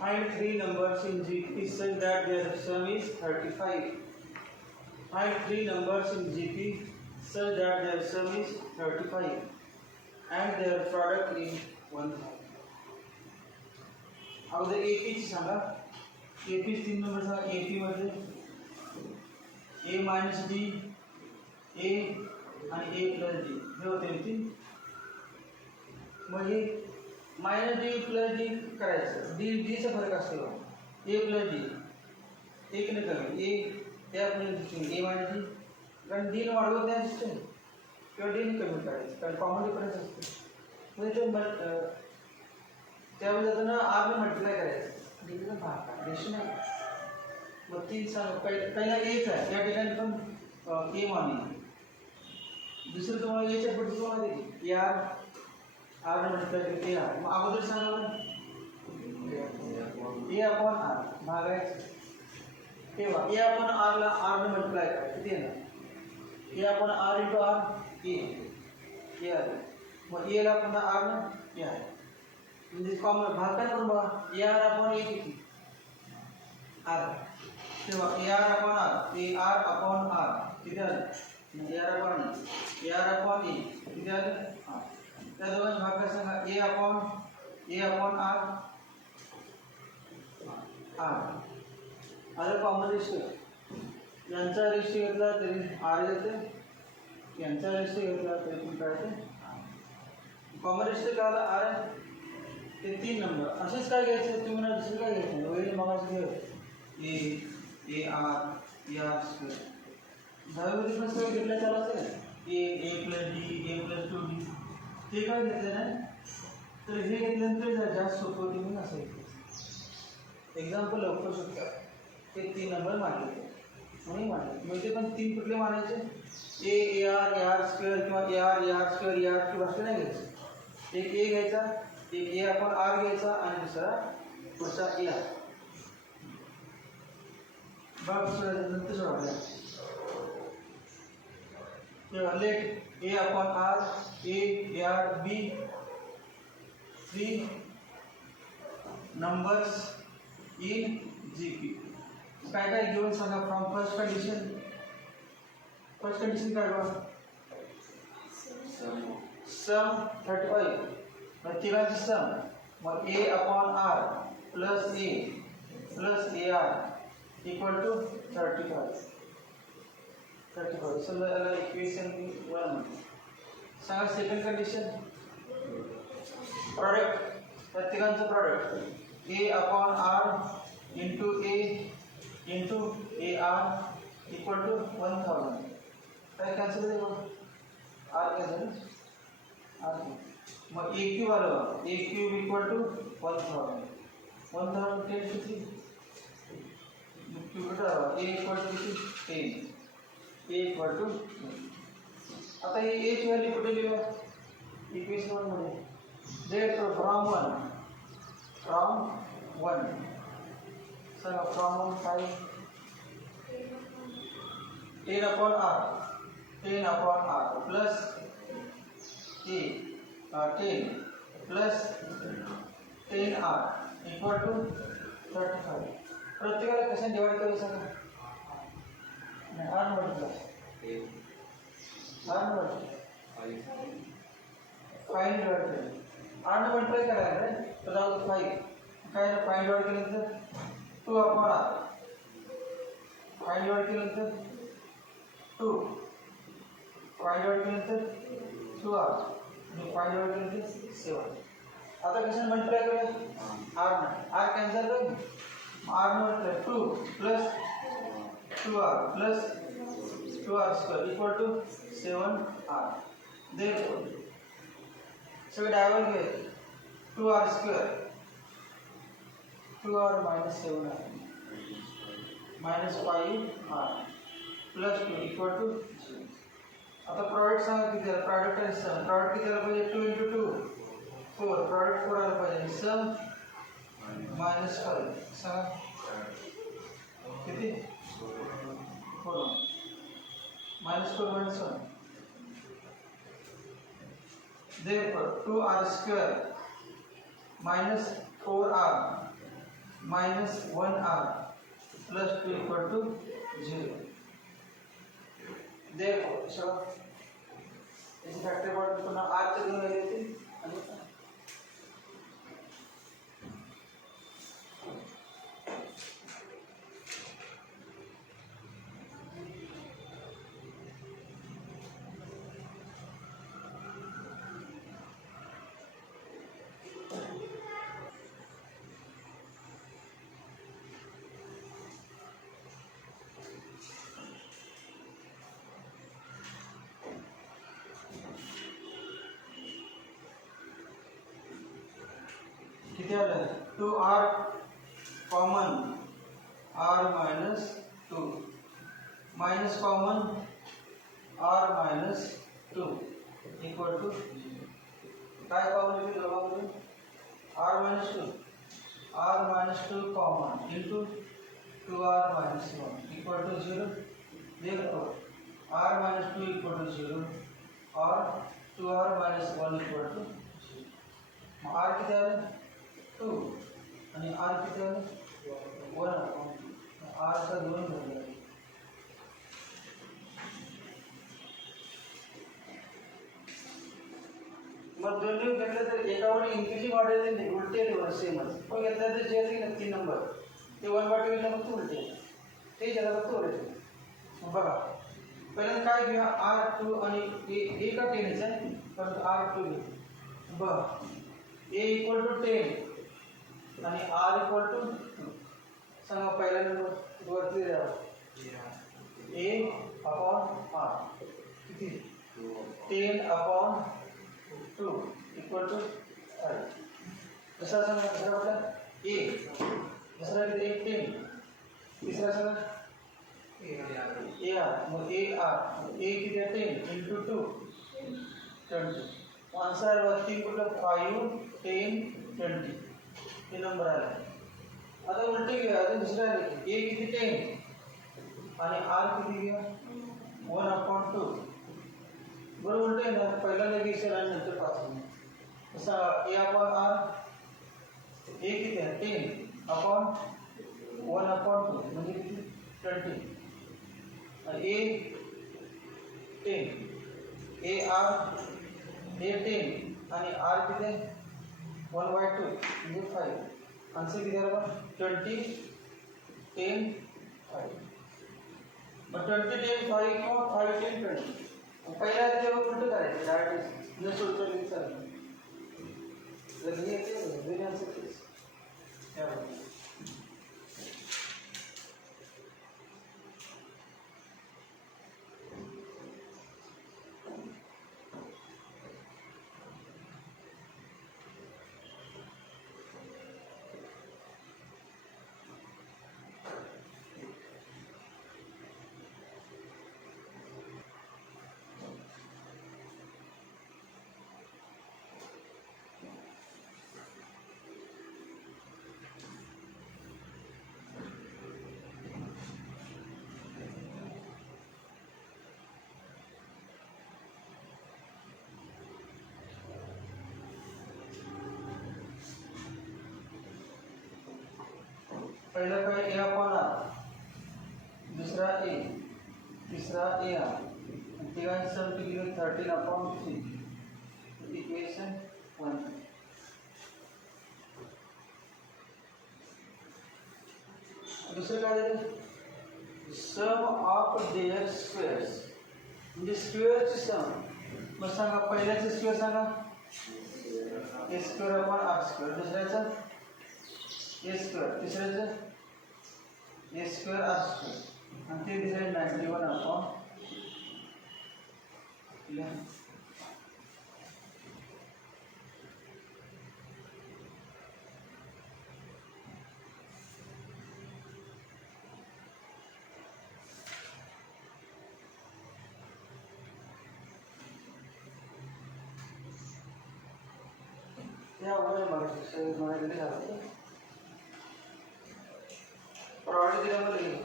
Find three numbers in GP such that their sum is 35. Find three numbers in GP such that their sum is 35 and their product is 1000. अगोदर AP ची सांगा. AP तीन number सांगा. AP मध्ये A minus D, A आणि A plus D हे होते तीन. मग हे मायनस डी प्लस डी करायचं. डी चा फरक असतो. ए प्लस डी एक ने कमी ए आपण ए मायनस डी कारण डी ने वाढवत नाही सिस्टम किंवा डी ने कमी करायचं कारण कॉमन डिफरन्स असतो. म्हणजे ते त्यावेळी जाताना आर ने मल्टिप्लाय करायचं. डी ने भाग रेशन आहे. मग तीन सांग पहिला एच आहे या ठिकाणी पण ए मानली. दुसरं तुम्हाला एच्या पुढचं तुम्हाला देईल यार आर ने मल्टिप्लाय करते आर. मग अगोदर सांगा ए अपॉन आर भागायचं. तेव्हा ए अपॉन आर ला आर ने मल्टिप्लाय करायचं किती येणार A upon R into R A R. मग ए ला पुन्हा आर ने ए आहे म्हणजे कॉमन भाग काय करून बघा ए आर अपॉन ए किती आर. तेव्हा a r upon R A r upon r किती आलं ए आर अपॉन ए किती आलं आर. त्या दोघांचा भाग काय सांगा ए अपॉन आर आर. आता कॉमन रेशियो यांचा रेशियो घेतला तरी आर येते यांचा रेशियो घेतला तरी पण काय येते कॉमन रेशियो काय आला आर आहे. ते तीन नंबर असेच काय घ्यायचं तुम्ही ना दुसरं काय घ्यायचं वगैरे मगाशी घे ए आर स्क्वेअर. दहावीमध्ये पण सगळं घेतलं त्याला असेल A plus D A plus 2D ते काय घेतलं नाही तर हे घेतल्यानंतर जास्त सोपं होते म्हणून असं एक्झाम्पल लवकर सुटतात. ते तीन नंबर मांडले म्हणून मांडले. मग ते पण तीन कुठले मानायचे ए आर स्क्वेअर किंवा a R square a r किंवा असं नाही घ्यायचं. एक ए घ्यायचा एक ए आपण आर घ्यायचा आणि दुसरा पुढचा ए आर. बाब नंतर सोडवल्या let A upon R A r be three numbers in GP. काय काय घेऊन सांगा फ्रॉम फर्स्ट कंडिशन काय बघा सम 35 मग तिघांची सम मग A upon R plus A R equal to 35. समजा याला इक्वेशन 1 सांगा. सेकंड कंडिशन प्रोडक्ट प्रत्येकांचं product A upon R into A R equal to 1000. काय कॅन्सल होते मग आर कॅन्सल आर. मग ए क्यूब आलं ए क्यूब इक्वल टू 1000 10 किती क्यूब ए इक्वल टू किती 10 ए इक्वल टू. आता हे एच व्हॅल्यू कुठे लिहूया इक्वेशन 1 मध्ये. देट फ्रॉम 1 सांगा फ्रॉम 1 काय 10 upon R plus a 10 plus 10 r equal to 35. प्रत्येकाला कशाने डिवाइड करू सांगा आर मल्टिप्लाय फाईव्ह डिवाइड केलं आर ने मल्टिप्लाय करायला तर जाऊ 5 काय 5 डिवाइड केल्यानंतर 2 अपॉन आर 5 डिवाइड केल्यानंतर 2 5 डिवाइड केल्यानंतर 2 आर आणि 5 डिवाइड केल्यानंतर 7. आता कशाने मल्टिप्लाय करूया आर कॅन्सल करू आर ने multiply 2 plus 2r plus 2r square equal to 7r. Therefore, so we divided with 2r square 2r minus 7r minus 5r plus 2 equal to 0. आता product सांगा किती आहे प्रोडक्ट आहे सम. प्रोडक्ट किती आला पाहिजे 2 into 2 4 प्रोडक्ट 4 आला पाहिजे. सम -5 सांगा किती 4 -4 -1. Therefore 2r square minus 4r minus 1r plus 2 equal to 0. देखो चलो इसे फैक्टर बोर्ड में पुन्हा r चे दोन व्हॅल्यू येतील आणि किती आलं 2r common r minus 2 minus common r minus 2 equal to काय कॉमन येते दोघांमध्ये r minus 2 common into 2r minus 1 equal to 0. देखो r मायनस 2 इक्वल टू 0 और 2r minus 1 equal to 0. r किती आलं 2 आणि r किती आलं 1 r चा 2 झाला. मग दोन्ही घेतलं तर एकावर इन्क्रीजिंग ऑर्डर नाही उलटे लेवल सेमच पण घेतलं तर जे येईल 3 नंबर ते 1/2 ला फक्त उलटे ते ज्याला फक्त उलटे. बघा पहिल्यांदा काय घेऊया r2 आणि a का 10 आहे परंतु r2 घेऊ. बघा a इक्वल टू 10 आणि r इक्वल टू 2 सांगा पहिला नंबर वरती द्या a अपॉन r किती 10 अपॉन 2 इक्वल टू 5. दुसरा सांगा दुसरा आपला a दुसरा किती 10 तिसरा सांगा a मग a किती आहे 10 इंटू 2 20. आन्सर वरती कुठलं 5 10 20 हे नंबर आला. आता उलटे घेऊया अजून दुसरा a किती 10 आणि r किती घेऊया 1/2 बरोबर उलटे ना पहिला लगेच आणि नंतर 5 तसा a अपॉन r a किती आहे 10 अपॉन 1/2 म्हणजे किती 20 आणि a 10 आणि r किती आहे 1/2 म्हणजे 5. आन्सर किती आला 20 10 5. मग 20 10 5 किंवा 5 10 20 पहिला जेव्हा उलट करायचं डायरेक्ट न सोडतो लिहिचा जर लिहायचे वेगळे आन्सर तेच त्याबद्दल पहिला काय a अपॉन r दूसरा a तीसरा a r तिघांची सम किती 13/3 इक्वेशन 1. दुसरं काय झालं सम ऑफ देअर स्क्वेअर्स म्हणजे स्क्वेअरची सम. मग सांगा पहिल्याचं स्क्वेअर सांगा a square upon r square दुसऱ्याचं a स्क्वेअर तिसऱ्याचं a स्क्वेअर r स्क्वेअर आणि ते दिसले 91/11. या वगैरे मला दिले झालं प्रॉडक्ट दिल्यावर लिहिलं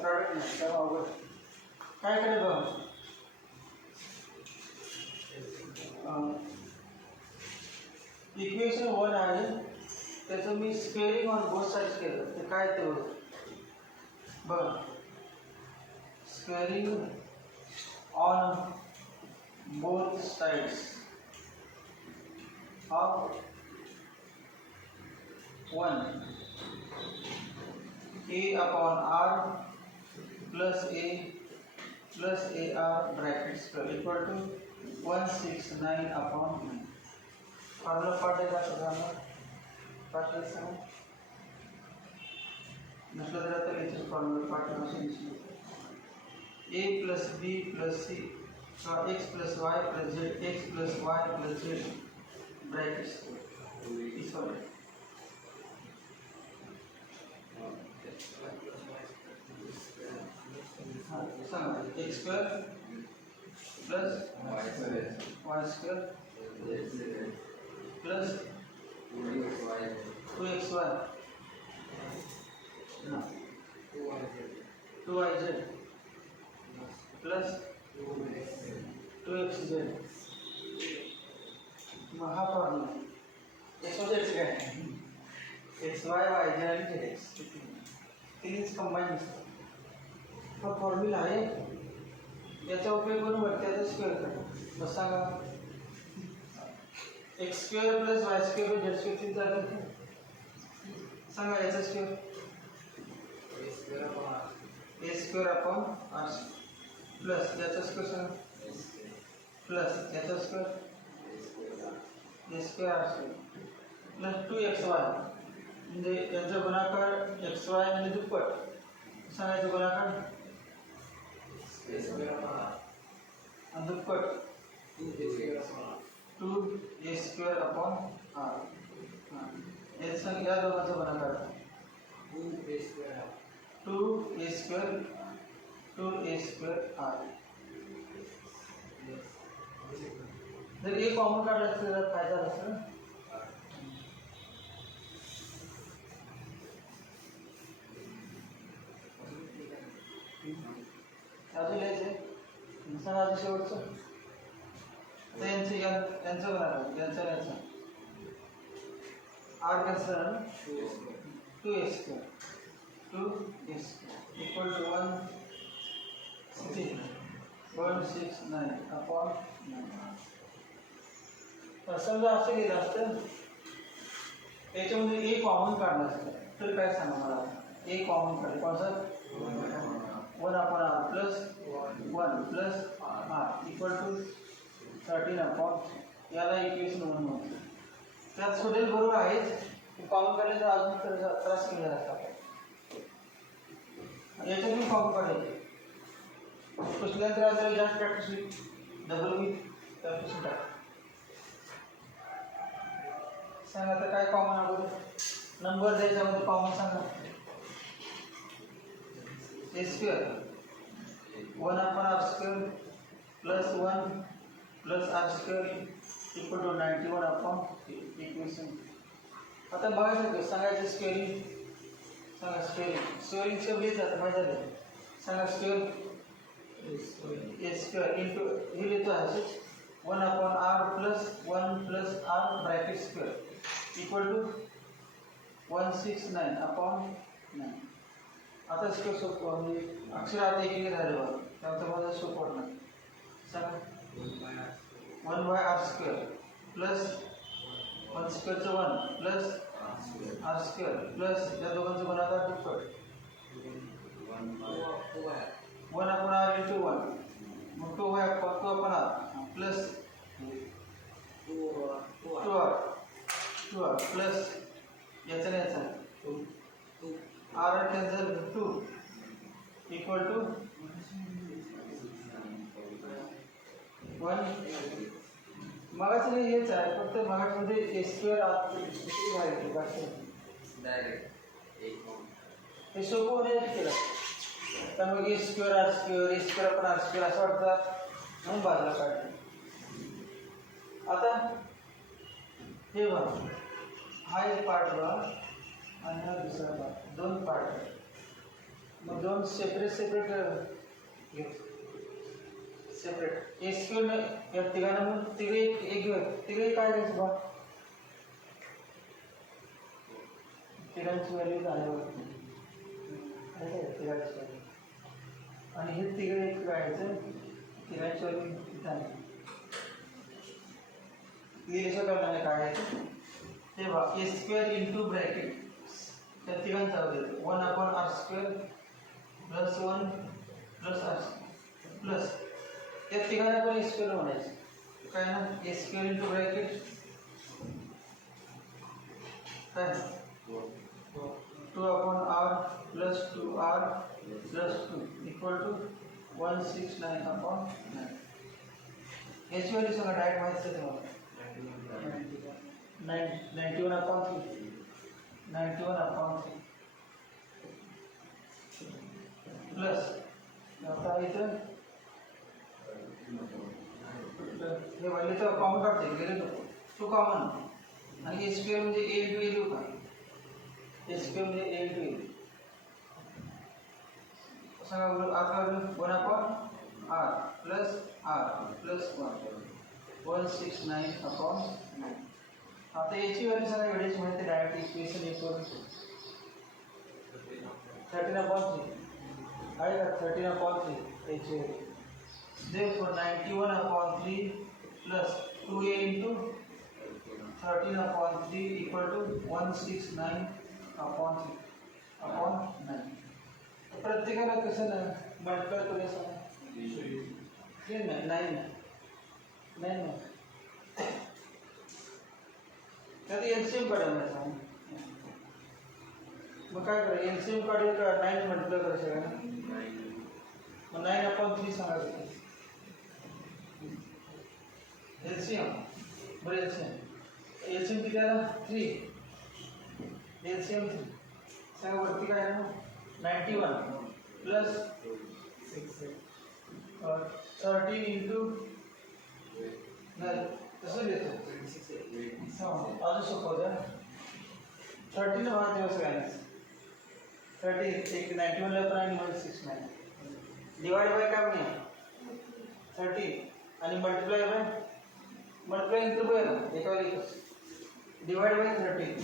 प्रॉडक्ट नाही त्याला अवघड काय करेल बघ इक्वेशन 1 आहे त्याचं मी स्क्वेअरिंग ऑन बोथ साईड्स केलं ते काय ते बघा squaring on both sides of 1 a upon r plus a plus ar bracket square equal to 169 upon 9. Formula पाठ आहे का सगळ्यांना पाठ आहे नसलं तर आता याचे फॉर्मूला पाठ असेल a plus b plus c x plus y plus z x plus y plus z bracket square is all. x square plus y square plus 2xy 2yz plus 2xz मग हा फॉर्म्युला x y z काय x y y z आणि z तिन्हीच combine असतात हा formula आहे याचा उपयोग करून वरती स्क्वेअर करा बस सांगा X square plus Y square Z square किती झालं सांगा याचा square A square upon R plus याचा स्क्वेअर सांगा प्लस याचा square A square R square plus 2xy म्हणजे याचा गुणाकार एक्स वाय म्हणजे दुप्पट सांगायचं गुणाकार दुप्पट 2a स्क्वेअर अपॉन आर या दोघांचा गुणाकार 2a स्क्वेअर आर जर ए कॉमन काढलं असतं तर फायदा असतं ना अजून यायचे सांगा शेवटचं त्यांचं यांचं बनावं यांचं r cancel 2a square equal to 169 upon 9 समजा असं गेलं असतं याच्यामध्ये ए कॉमन काढलं असतं तर काय सांगा मला ए कॉमन काढलं कोणतं 1 upon r plus 1 plus r equal to 13 upon याला इक्वेशन 1 म्हणतो त्यात सोडेल बरोबर आहेच कॉमन काढले तर अजून त्रास केला असता याच्यात मी कॉमन काढले कुठल्यानंतर आपल्याला जास्त प्रॅक्टिस होईल डबल होईल त्यापासून टाक सांगा तर काय कॉमन अगोदर नंबर द्यायच्यामध्ये कॉमन सांगा a square 1 upon r square plus 1 plus r square equal to 91 upon equation आता बघायचं सांगायचं स्क्वेअरिंग सांगा स्क्वेअरिंग शब्द जातं माहिती झालं सांगा स्क्वेअर a square into हे लिहितो आहे 1 upon r plus 1 plus r bracket square equal to 169 upon 9 आता इसको सोपं म्हणजे अक्षर आता एक झाले बघा त्यानंतर मला सोपं वाटणार सांगा 1 बाय आर स्क्वेअर प्लस 1 स्क्वेअरचं 1 प्लस आर स्क्वेअर प्लस या दोघांचं गुणाकार दुप्पट 1 अपॉन आर इंटू 1 मग 2 upon R plus 2 r plus याचा नाही याचा r cancel 2 equal to 1 मगाच नाही हेच आहे फक्त मगाचमध्ये a स्क्वेअर आहे डायरेक्ट हे सोपं होण्यासाठी केलं त्यामुळे a स्क्वेअर आर स्क्वेअर आपण आर स्क्वेअर असं वाटतं म्हणून बाजूला काढलं आता हे बघा हा एक पार्ट बघा आणि हा दुसरा पार्ट दोन पार्ट मग दोन सेपरेट घेऊ सेपरेट ए स्क्वेअर या तिघांना मग तिघे एक घेऊ तिघे काय घ्यायचं बा तिघांची व्हॅल्यू झाल्यावरती तिघांची व्हॅल्यू आणि हे तिघं एक राहायचं तिघांची व्हॅल्यू झाली क्लिअर करण्याने काय आहे ते बघा ए स्क्वेअर इंटू ब्रॅकेट त्या तिघांचा होईल 1/r² plus 1 plus r plus या तिघांना पण ए स्क्वेअर म्हणायचं काय ना ए स्क्वेअर इंटू ब्रॅकेट काय 2/r plus 2r plus 2 equal to 169/9 याची व्हॅल्यू सांगा डायरेक्ट माहिती आहे तुम्हाला 91/3 91/3 प्लस आता इथं हे व्हॅल्यू तर कॉमन काढते गेले तो कॉमन आणि ए स्क्वेअर म्हणजे ए इंटू ए लिहू का ए स्क्वेअर म्हणजे ए इंटू ए सांगा आता 1/r प्लस r प्लस 169/9 आता याची व्हॅल्यू सांगा एवढीच माहिती डायरेक्ट इक्वेशन एक करून 13/3 आहे का 13/3 याची value therefore 91/3 plus 2a into 13/3 equal to 169/3 upon 9 प्रत्येकाला कसं ना मल्टिप्लाय करूया सांगा 9 त्यात एलसीएम काढायला सांग मग काय करा एलसीएम काढूया का 9 मल्टिप्लाय करायचं का मग 9/3 सांगायचं एलसीएम बरं एलसीएम किती आला 3 एलसीएम 3 सांगा वरती काय आहे 91 प्लस 13 इंटू नाही तसं देतो अजून सोपं होतं 13 हा दिवस काय 30 एक 91 ला पण आणि 169 डिवाइड बाय काय म्हणे 30 आणि मल्टिप्लाय इंटू बाय एका वेळी डिवाइड बाय 30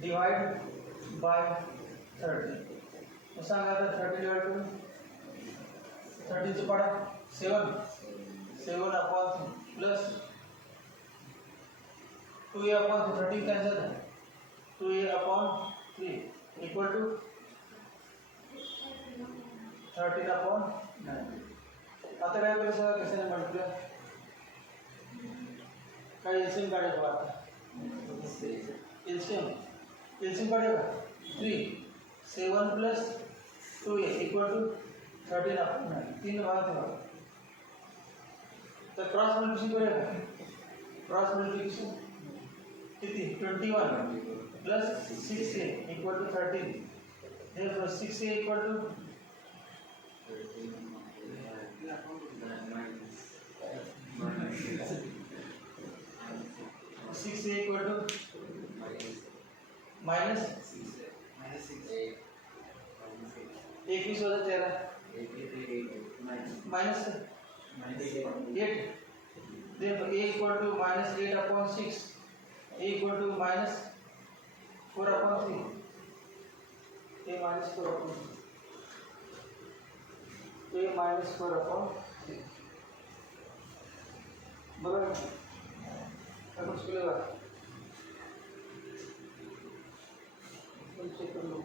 डिवाइड बाय 30 सांगा आता 30 डिवाइड करून 30 चं पाडा 7/3 प्लस 2a/13 कॅन्सल आहे 2a/3 इक्वल टू 13/9 आता काय करायचं कशाने मल्टिप्लाय काय एलसीएम काढायचं आता एलसीएम काढूया का 3 7 प्लस 2a इक्वल टू 13/9 3 भाग ठेवा तर क्रॉस मल्टिप्लिकेशन करूया का क्रॉस मल्टिप्लिकेशन किती 21 plus 6a equal to 13 therefore 6a equal to 6a equal to minus 21 होता 13 minus 8 therefore a equal to minus 8/6 a equal to minus 4/3 a minus 4/3 a minus 4/3 बरोबर अब कुछ मिलेगा चेक कर low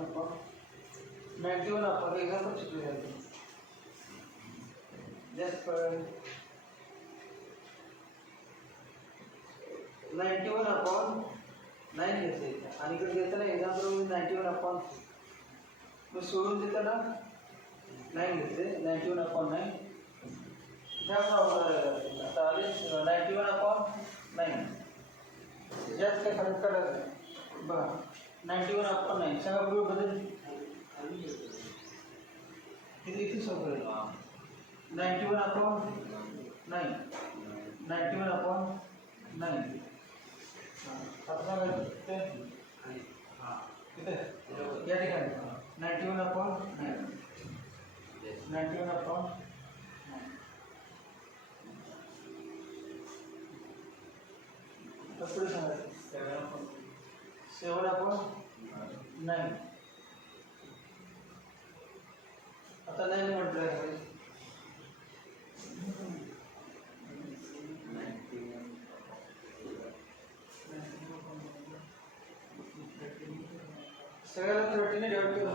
upon 91 upon example चुकले जाते just for 91/9 घेतले आणि इकडे घेताना एक्झाम्पल 91/3 मग सोडून देताना 9 घेतले 91/9 त्याप्रमाणे आता आले 91/9 जास्त काय फरक पडत बघा 91/9 सांगा बरोबर बदल किती सोपं 91/9 आता सांगा किती या ठिकाणी 91/9 91 upon 9. पुढे सांगायचं 7 upon 9. आता 9 म्हटलं आहे सगळ्याला 30 ने डिवाइड करू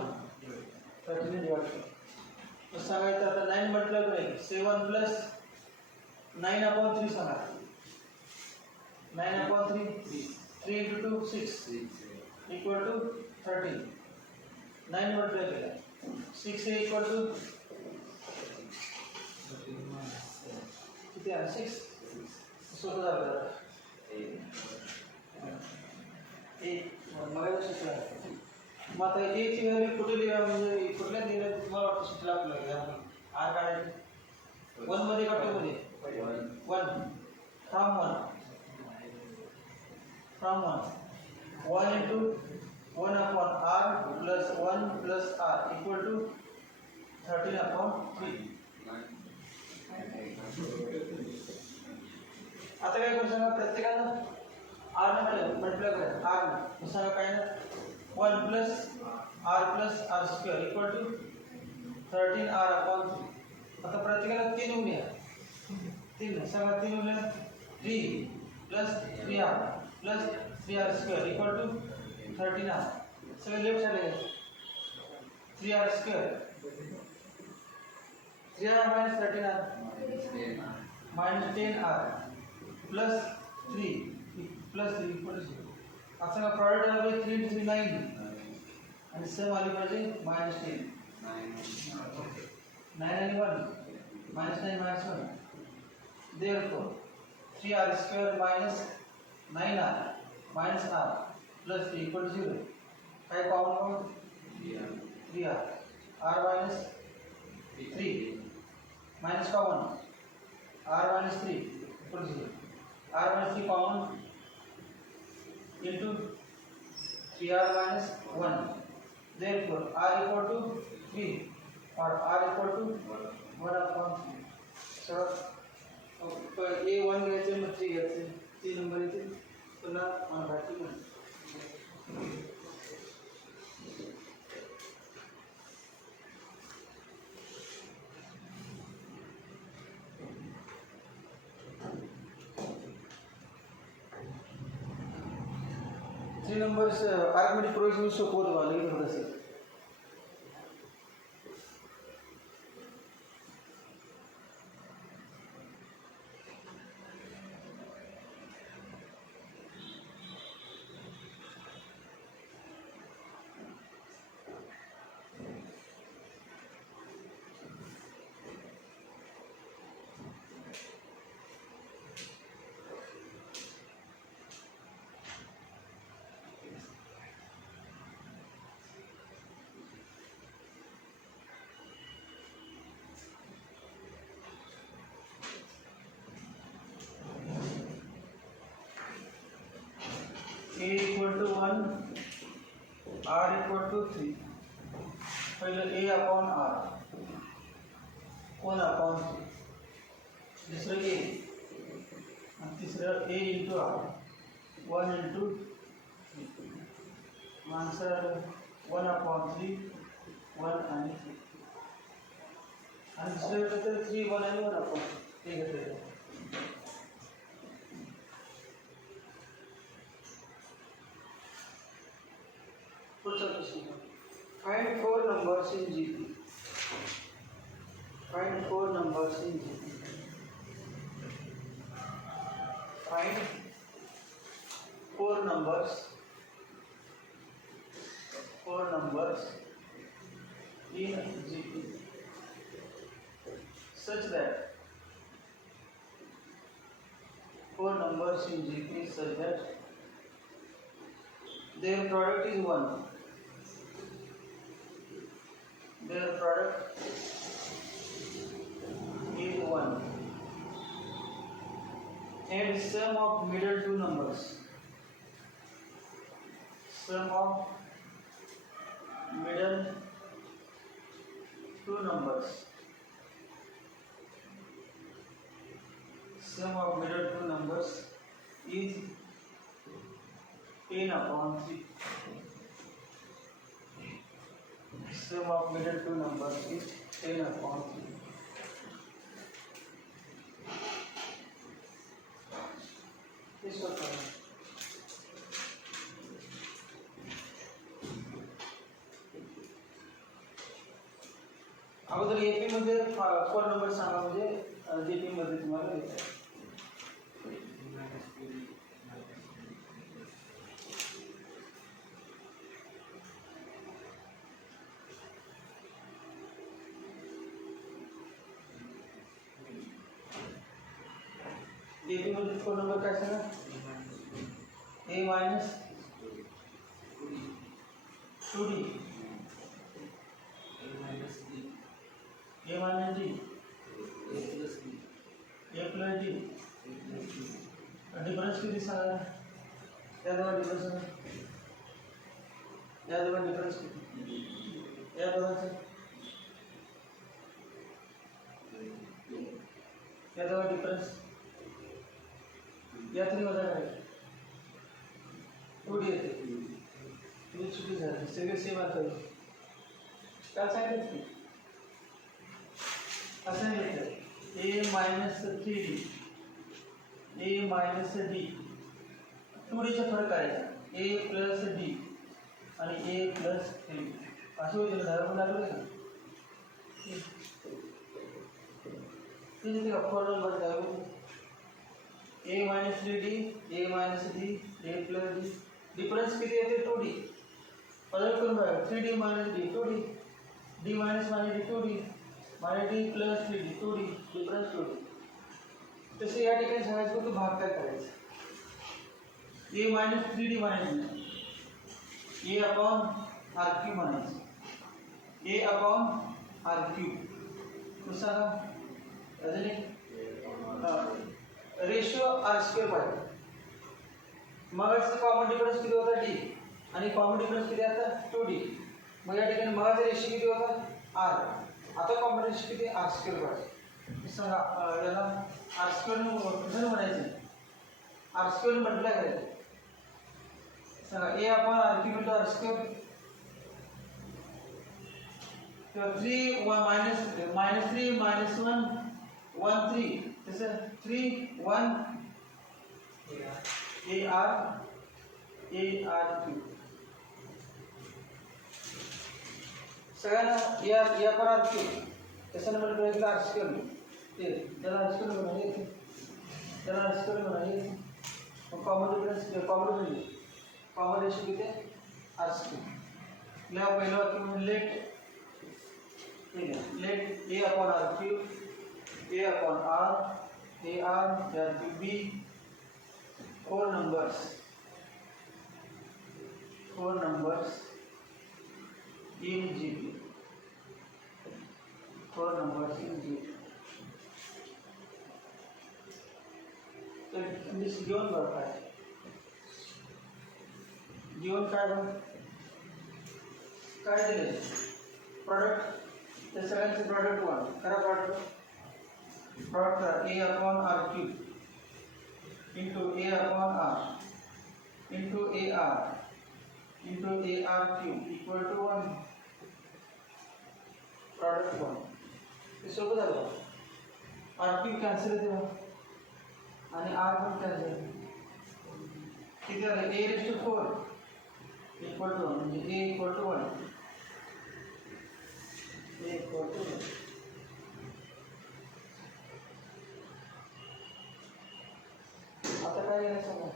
30 ने डिवाइड करू सांगायचं आता 9 म्हटलं नाही 7 प्लस 9 upon 3 सांगा 9 upon 3 3 into 2 6 equal to 13 9 म्हटलं केलं 6 is equal to किती आहे 6 सोपं झालं जरा 8 मग शिकला मग आता a ची व्हॅल्यू कुठे लिहा म्हणजे कुठल्या दिल्या तुम्हाला वाटतं शिकला आपल्याला r काढायचं 1 मध्ये का 2 मध्ये 1 from 1 into 1 upon r plus 1 plus r equal to 13 upon 3. आता काय करू सांगा प्रत्येकानं r ने मल्टिप्लाय करा r ने सांगा काय ना 1 plus r square equal to 13r upon 3. आता प्रत्येकाला 3 उन्या 3 सांगा 3 उन्या 3 plus 3r plus 3r square equal to 13r. सगळे left side 3r square 3r minus 13r minus 10r plus 3 plus 3 equal to 0. आता सांगा प्रोडक्ट आला पाहिजे 3 into 3 9 आणि सम आली पाहिजे minus 10 9 आणि 1 minus 9 minus 1 therefore 3r square minus 9r minus r plus 3 equal to 0. काय common 3r r minus 3 minus common r minus 3 equal to 0. r minus 3 common into 3r minus 1. Therefore r equal to 3 or r equal to 1 upon 3. So a1 घ्यायचे मग 3 घ्यायचे 3 number येते पुन्हा मानवाची म्हणून 3 numbers arithmetic progression सोपं होतं मला लगेच होत असेल a equal to 1 r equal to 3 पहले a upon r 1 upon 3 दूसरा a और तीसरा a into r 1 into 3 answer 1 upon 3 1 and 3 आणि दुसरे 3 1 and 1 upon 3 घेतले Find 4 numbers in GP. Find 4 numbers in GP. Find 4 numbers. 4 numbers in GP such that 4 numbers in GP such that their product is 1. Their product is 1 and sum of middle two numbers. Sum of middle two numbers sum of middle two numbers is 10 upon 3. Sum of middle two numbers is 10 upon 3. इसको करो अगोदर AP मध्ये 4 number सांगा म्हणजे GP मध्ये तुम्हाला येते AP मध्ये 4 नंबर काय सांगा a minus 2d a minus d a plus d difference किती सांगा या दोन डिफरन्स किती या दोघांचे या दोघांचे डिफरन्स या तरी वजा करायचं 2d येते तुम्ही चुकी झाली सगळे सेम आता काय सांगितलं की असं येतं a minus 3d a minus d 2d चा फरक करायचा a plus d आणि a plus 3 असं होईल धरून लागलं का ते जे आपण नंबर द्यावं a minus 3d a minus d a plus d difference किती येते 2d बदल करून बघा 3d minus d 2d d minus d 2d minus d plus 3d 2d difference 2d तसे या ठिकाणी सांगायचं की भाग काय करायचा a minus 3d म्हणायचं a upon r3 म्हणायचं a upon r3 कसं अजून एक रेशिओ r स्क्वेअर पाहिजे मगाचा कॉमन डिफरन्स किती होता d आणि कॉमन डिफरन्स किती आता 2d मग या ठिकाणी मगाचा रेशिओ किती होता r आता कॉमन रेशिओ किती r स्क्वेअर पाहिजे सांगा याला r स्क्वेअर कसं म्हणायचं r स्क्वेअर मल्टिप्लाय करायचं सांगा a upon r3 into r square किंवा 3 minus 3 minus 1 1 3 तसं 3 1 AR3 सगळ्यांना या पर r3 कसं नंबर करायचं r स्क्वेअर ते त्याला r स्क्वेअर म्हणायचं त्याला r स्क्वेअर म्हणायचं मग कॉमन रेशिओ किती r स्क्वेअर या पहिलं वाक्य म्हणजे late a upon r3 a upon r AR there to be 4 numbers in GP 4 numbers in GP तर दिस गिवन वर्क आहे गिवन काय दिले प्रोडक्ट त्या सगळ्यांचे प्रोडक्ट 1 करा product a upon r3 into a upon r into ar into ar3 equal to 1 product 1 हे सोपं झालं r3 कॅन्सल होते आणि r पण कॅन्सल किती झालं a raised to 4 equal to 1 म्हणजे a equal to 1 a equal to 1 आता काय करायचं सांगा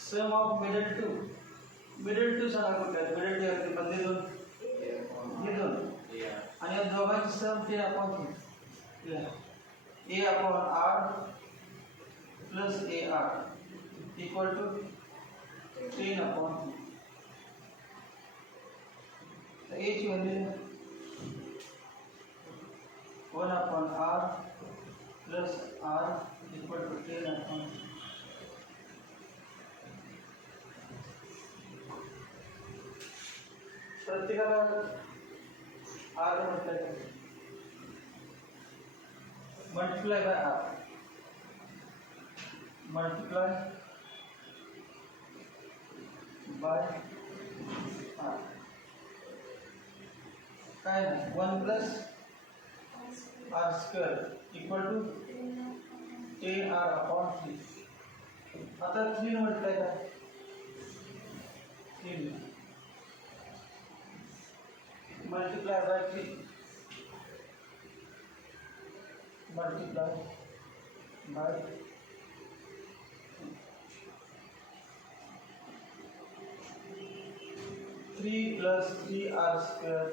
सम ऑफ मिडल टू सांगा कुठल्या मिडल टू आहे मधले दोन हे दोन आणि या दोघांची सम 10 upon 3 a upon r plus ar equal to 10 upon 3 तर a ची value 1 upon r plus r equal to 10 upon 3 प्रत्येकाला r म्हटलं multiply by r, multiply by r काय नाही 1 plus r square equal to 10 r upon 3. आता 3 multiply करा 3 multiply by 3 multiply by 3 plus 3r square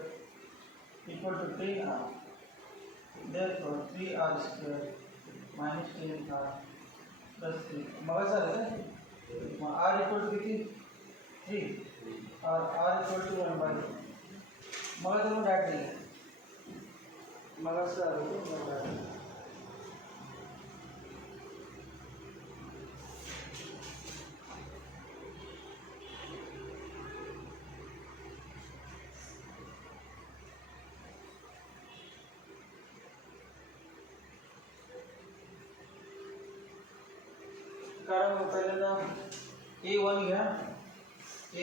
equal to 10r. Therefore 3r square minus 10r plus 3. मग झालं काय? मग r equal to किती? 3 और r equal to 1 by 2. मग तुम्ही डाट दिली. मग असं झालं कारण पहिल्यांदा A1 घ्या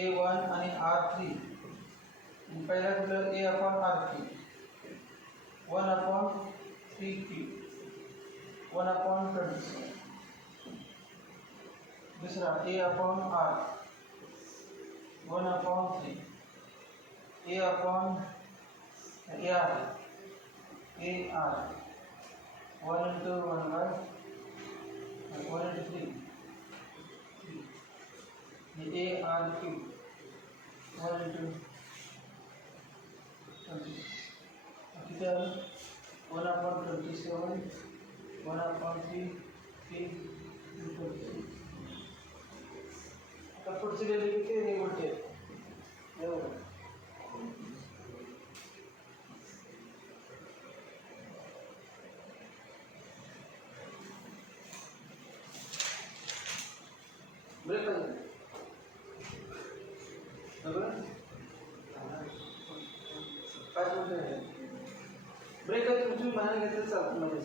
A1 आणि R3 पहिला कुठलं A upon R3 1 upon 3Q 1 upon 27 दूसरा A upon R 1 upon 3 A upon AR 1 into 1 by 1 into 3 ये AR cube 1 into 20 किती आलं 1 upon 27 1 upon 3 into 3 आता पुढची व्हॅल्यू किती आहे उलटे एवढं ब्रेक पाहिजे बरोबर 5 मिनिटं आहे ब्रेक आहे तुम्ही म्हणायला घेतलं चालतं मध्ये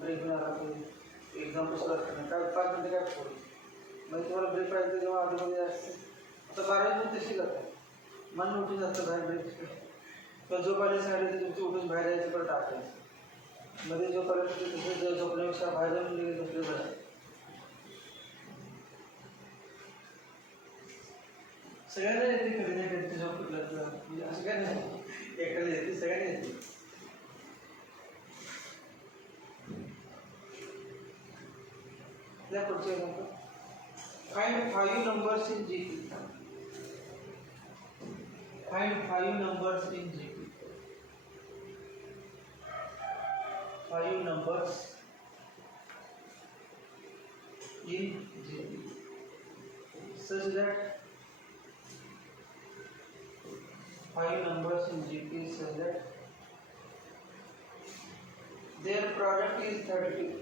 ब्रेक मिळाला एक्झाम्पल सुरू असताना काय 5 मिनिटं काय फोड म्हणजे तुम्हाला ब्रेक पाहिजे जेव्हा आधीमध्ये असते आता 12 मिनिट तशी करतात मन उठून जातं बाहेर ब्रेक किंवा झोपायला सांगितलं तर तुमची उठून बाहेर यायचं परत टाकायचं मध्ये झोपायला झोपण्यापेक्षा बाहेर जाऊन गेले झोपले बरं सगळ्यांना येते कधी नाही कधी जॉब कुठलं म्हणजे असं काय नाही एकट्याला येते सगळ्यांना येते त्या पुढचे find 5 numbers in GP. Find 5 numbers in GP. 5 numbers in GP such that 5 numbers in GP such that their product is 32.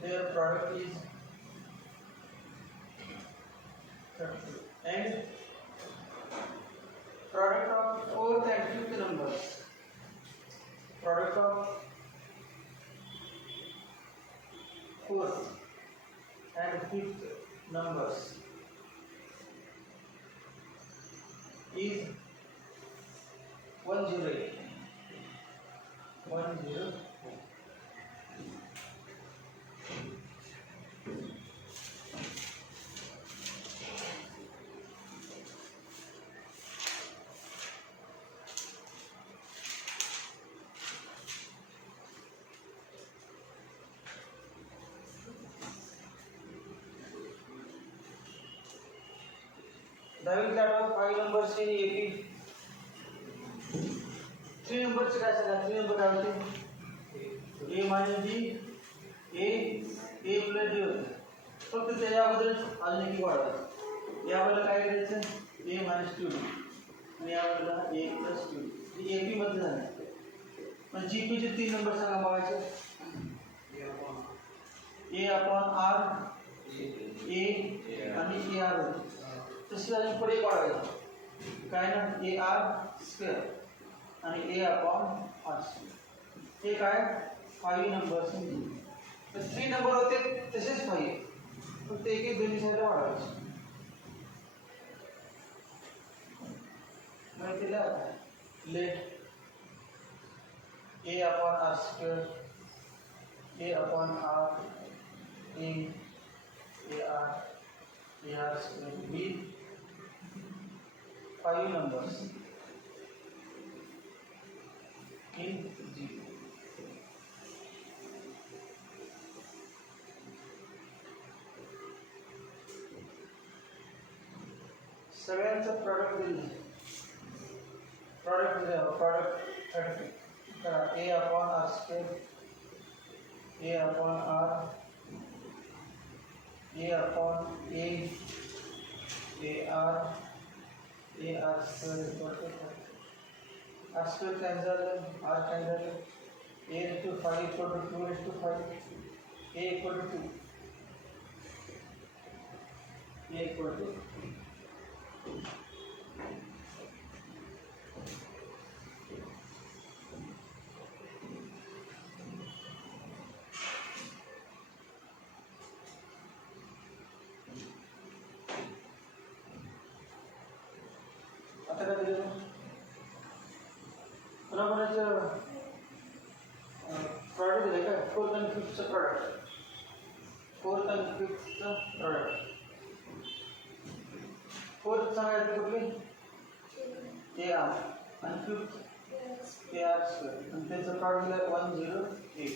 Their product is 32 and product of 4th and 5th numbers. Product of 4th and 5th numbers is 108. 108. David got 5 numbers in AP. 3 numbers काय सांगा 3 number काय होते A minus D A plus D होते फक्त त्याच्या अगोदर अजून एक वाढवायचं यावेळेला काय करायचं A minus 2 आणि यावेळेला A plus 2 हे AP मध्ये झालं पण GP चे 3 नंबर सांगा बघायचे A upon R A आणि AR होते तसे अजून पुढे वाढवायचं काय ना AR स्क्वेअर आणि ए अपॉन आर स्क्वेअर. हे काय 5 नंबर्स. तर 3 नंबर होते तसेच 5, फक्त एक एक दोन्ही साईडला वाढवायचे. माहिती दिलं आता. Let A upon R square, A upon R, A R square be 5 numbers in G. सगळ्यांचं प्रॉडक्ट दिलं. प्रॉडक्ट 30 करा. A upon R square, A upon R, A upon A R square equal to 30. R square cancel, R cancel. A into 5 equal to 2 into 5. A equal to 2. A equal to आता काय दिलं प्रमाणाचं product दिलं काय. 4th आणि 5thचं product. 4th आणि 5thचं product. 4th सांगायचं कुठली A R आणि 5th ए आर स्क्वेअर आणि त्याचं प्रॉडक्ट दिलं 108.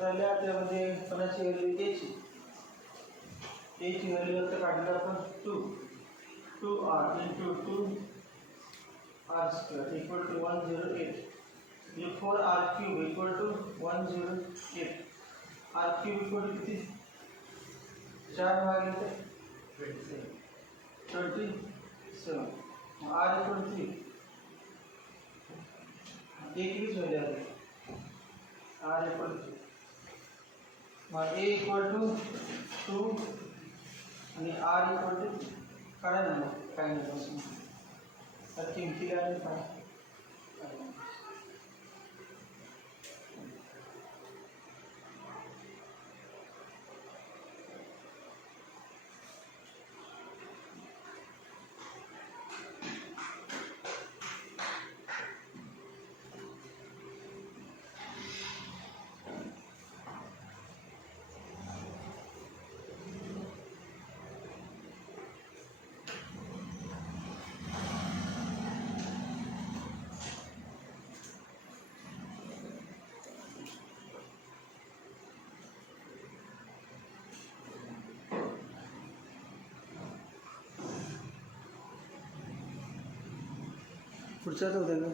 राहिल्या त्यामध्ये कोणाची व्हॅल्यू एची. एची व्हॅल्यू तर काढली आपण 2r into 2r square equal to 108. ये 4r cube equal to 108. r cube equal to किती 4 भागिले तर 27. r equal to 3. एक हीच व्हॅल्यू आहे. r equal to मग a equal to 2 आणि r equal to काढा ना मग काय नाही पासून तर किमतीला आणि काय पुढच्याच होत्या का.